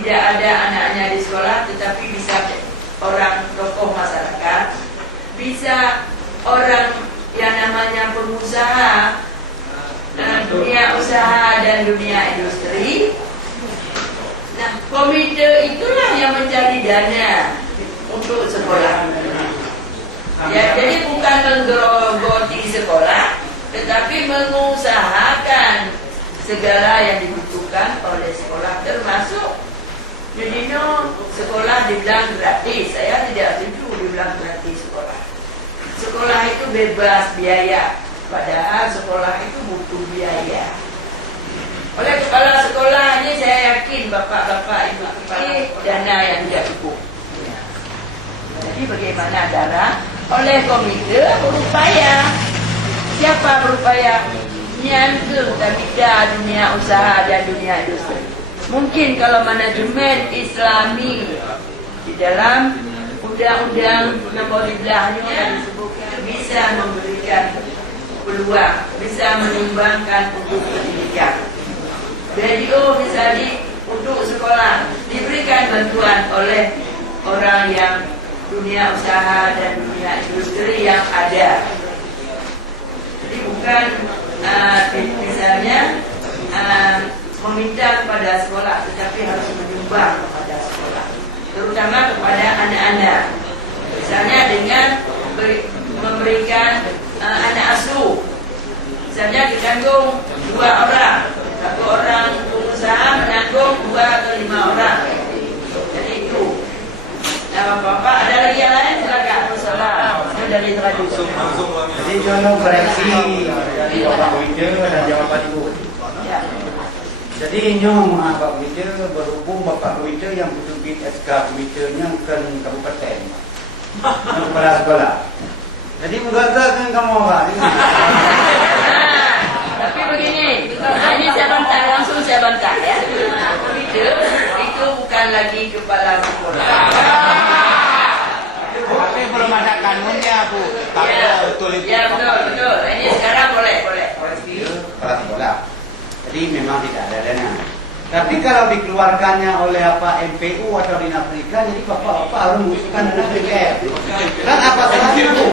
tidak ada anaknya di sekolah, tetapi bisa orang tokoh masyarakat, bisa orang yang namanya pengusaha, dunia usaha dan dunia industri. Nah, komite itulah yang mencari dana untuk sekolah. Ya, jadi bukan menggerogoti sekolah, tetapi mengusahakan segala yang dibutuhkan oleh sekolah, termasuk jadi sekolah dibilang gratis. Saya tidak setuju dibilang gratis sekolah. Sekolah itu bebas biaya, padahal sekolah itu butuh biaya. Oleh kepala sekolah ini saya yakin bapak-bapak ibu kepala dana yang tidak cukup. Jadi bagaimana cara oleh komite berupaya. Siapa berupaya? Nyantun tabida dunia usaha dan dunia industri. Mungkin kalau manajemen Islami di dalam undang-undang nomor 13-nya disebutkan bisa memberikan peluang, bisa menyumbangkan untuk pendidikan. Radio misalnya untuk sekolah diberikan bantuan oleh orang yang dunia usaha dan dunia industri yang ada. Jadi bukan misalnya meminta kepada sekolah, tetapi harus menyumbang kepada sekolah, terutama kepada anak-anak. Misalnya dengan memberikan anak asuh, misalnya ditanggung 2 orang, 1 orang pengusaha menanggung 2 atau 5 orang. Jadi itu. Nah, Bapak ada lagi yang lain? Silakan. Itu dari tradisi. Jadi contoh koreksi dari Bapak Wija dan jawaban Ibu. Ya. Jadi nyom Bapak Wija berhubung Bapak Wija yang terbit SK Wija-nya kan kabupaten kepala sekolah. Jadi menggagalkan kamu Pak. Tapi begini, ini saya bantah, langsung saya bantah ya. Itu bukan lagi kepala sekolah. Tapi belum ada kanunnya, Bu. Ya, Betul itu. ya betul. Ini sekarang boleh. Kepala sekolah. Jadi memang tidak ada dana. Tapi kalau dikeluarkannya oleh MPU atau Dinas Pendidikan, jadi bapak harus mengusulkan dana PGR. Kan apa salahnya Bu?